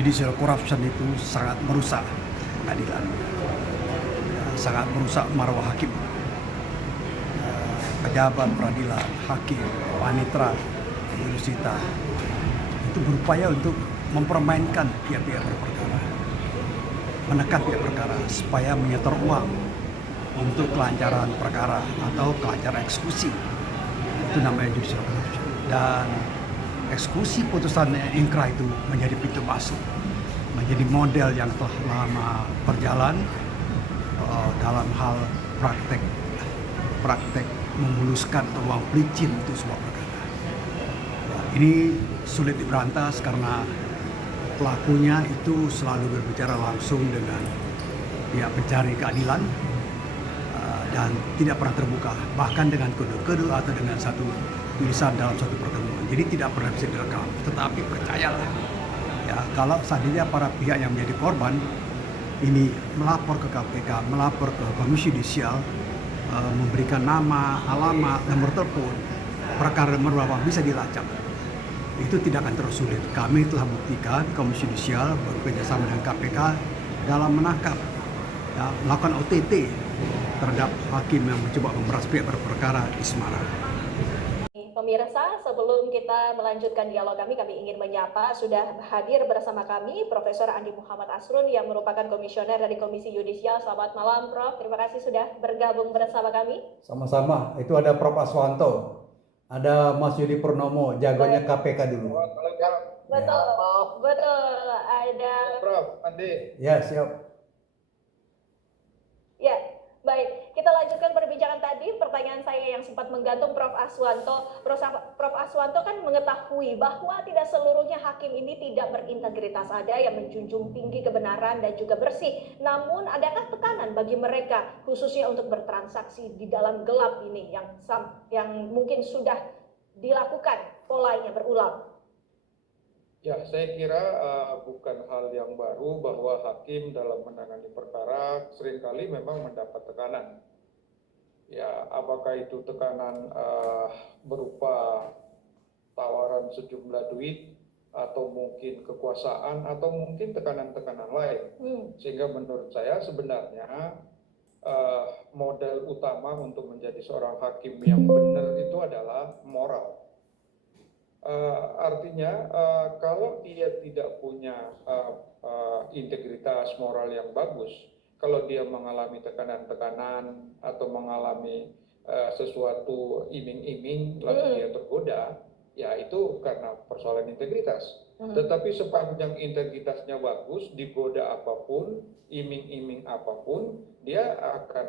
judicial corruption itu sangat merusak keadilan, sangat merusak marwah hakim, pejabat peradilan, hakim, panitera, jurusita itu berupaya untuk mempermainkan pihak-pihak berperkara, menekan pihak perkara supaya menyetor uang untuk kelancaran perkara atau kelancaran eksekusi. Itu namanya judicial corruption. Dan eksekusi putusan inkrah itu menjadi pintu masuk, menjadi model yang telah lama berjalan dalam hal praktek memuluskan uang pelicin untuk sebuah perkara. Ini sulit diberantas karena pelakunya itu selalu berbicara langsung dengan pihak pencari keadilan dan tidak pernah terbuka, bahkan dengan kode-kode atau dengan satu tulisan dalam satu pertemuan. Jadi tidak pernah bisa direkam. Tetapi percayalah, ya, kalau seandainya para pihak yang menjadi korban ini melapor ke KPK, melapor ke Komisi Yudisial, memberikan nama, alamat, nomor telepon, perkara nomor berapa bisa dilacak. Itu tidak akan terus sulit. Kami telah buktikan Komisi Yudisial bekerjasama dengan KPK dalam menangkap, ya, melakukan OTT terhadap hakim yang mencoba memeras pihak berperkara di Semarang. Pemirsa, sebelum kita melanjutkan dialog kami ingin menyapa sudah hadir bersama kami Profesor Andi Muhammad Asrun yang merupakan komisioner dari Komisi Yudisial. Selamat malam, Prof. Terima kasih sudah bergabung bersama kami. Sama-sama. Itu ada Prof. Aswanto, ada Mas Yudi Purnomo, jagonya KPK dulu. Betul, betul. Ada Prof. Andi. Ya, siap. Ya, baik. Kita lanjutkan perbincangan tadi. Pertanyaan saya yang sempat menggantung Prof. Aswanto. Prof. Aswanto kan mengetahui bahwa tidak seluruhnya hakim ini tidak berintegritas. Ada yang menjunjung tinggi kebenaran dan juga bersih. Namun adakah tekanan bagi mereka khususnya untuk bertransaksi di dalam gelap ini yang mungkin sudah dilakukan polanya berulang? Ya, saya kira bukan hal yang baru bahwa hakim dalam menangani perkara seringkali memang mendapat tekanan. Ya, apakah itu tekanan berupa tawaran sejumlah duit, atau mungkin kekuasaan, atau mungkin tekanan-tekanan lain. Sehingga menurut saya sebenarnya modal utama untuk menjadi seorang hakim yang benar itu adalah moral. Artinya kalau dia tidak punya integritas moral yang bagus, kalau dia mengalami tekanan-tekanan atau mengalami sesuatu iming-iming lalu dia tergoda, ya itu karena persoalan integritas. Tetapi sepanjang integritasnya bagus, digoda apapun, iming-iming apapun, dia akan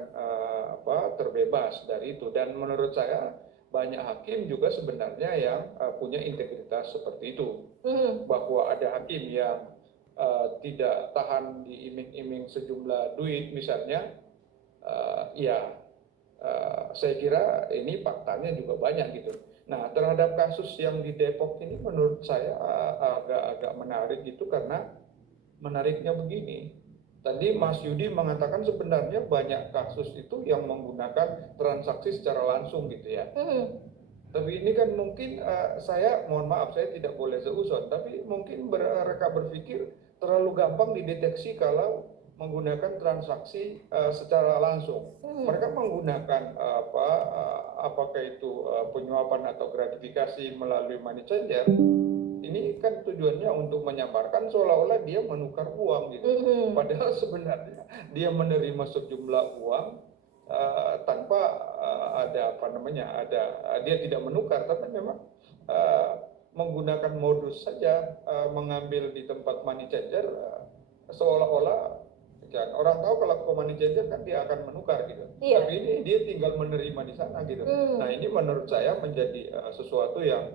terbebas dari itu. Dan menurut saya banyak hakim juga sebenarnya yang punya integritas seperti itu. Bahwa ada hakim yang tidak tahan diiming-iming sejumlah duit misalnya, saya kira ini faktanya juga banyak gitu. Nah, terhadap kasus yang di Depok ini menurut saya agak menarik gitu, karena menariknya begini. Tadi Mas Yudi mengatakan sebenarnya banyak kasus itu yang menggunakan transaksi secara langsung gitu ya. Tapi ini kan mungkin saya mohon maaf, saya tidak boleh seuzon, tapi mungkin mereka berpikir terlalu gampang dideteksi kalau menggunakan transaksi secara langsung. Mereka menggunakan apakah itu penyuapan atau gratifikasi melalui money changer. Ini kan tujuannya untuk menyamarkan seolah-olah dia menukar uang gitu. Padahal sebenarnya dia menerima sejumlah uang tanpa dia tidak menukar, tapi memang menggunakan modus saja, mengambil di tempat money changer seolah-olah kan orang tahu kalau ke money changer kan dia akan menukar gitu. Tapi ini dia tinggal menerima di sana gitu. Nah, ini menurut saya menjadi sesuatu yang